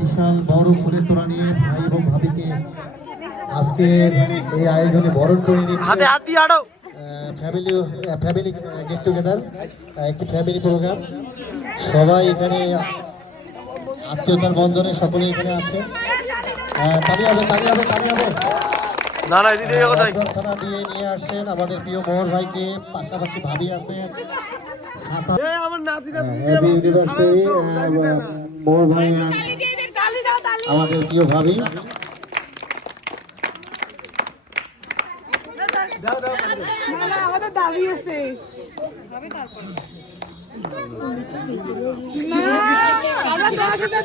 বিশাল বড় ফুলের তোড়া নিয়ে ভাই এবং ভাবিকে আজকে এই আয়োজনে বরণ করে নিচ্ছে। হাতে হাত দিয়ে আড়ো ফ্যামিলি ফ্যামিলি গেট টুগেদার একটি ফ্যামিলি প্রোগ্রাম সবাই এখানে আত্মীয়তার বন্ধনে সকলে এখানে আছে। আহ, হবে তালি হবে তালি হবে। প্রার্থনা দিয়ে নিয়ে আসছেন আমাদের প্রিয় মোহর ভাইকে। পাশাপাশি ভাবি আছেন। হ্যাঁ, মোহর ভাই আমাদের প্রিয় ভাবি। না না আমাদের দাবি আছে। আমরা দশ হাজার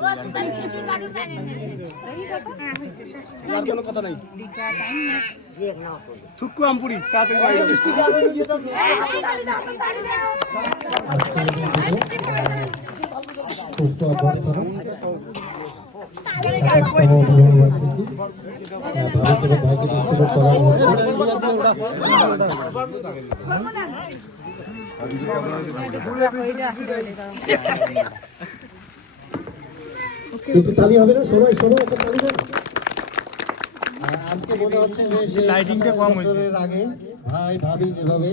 আছে গেট ধরে যেভাবে দরপশাপতি করে সেই দরপশাপতি একটু তালি হবে না সবাই সবাই একটা তালি দেন। আজকে মনে হচ্ছে যে লাইটিংটা কম হয়েছে। আগে ভাই ভাবি যেভাবে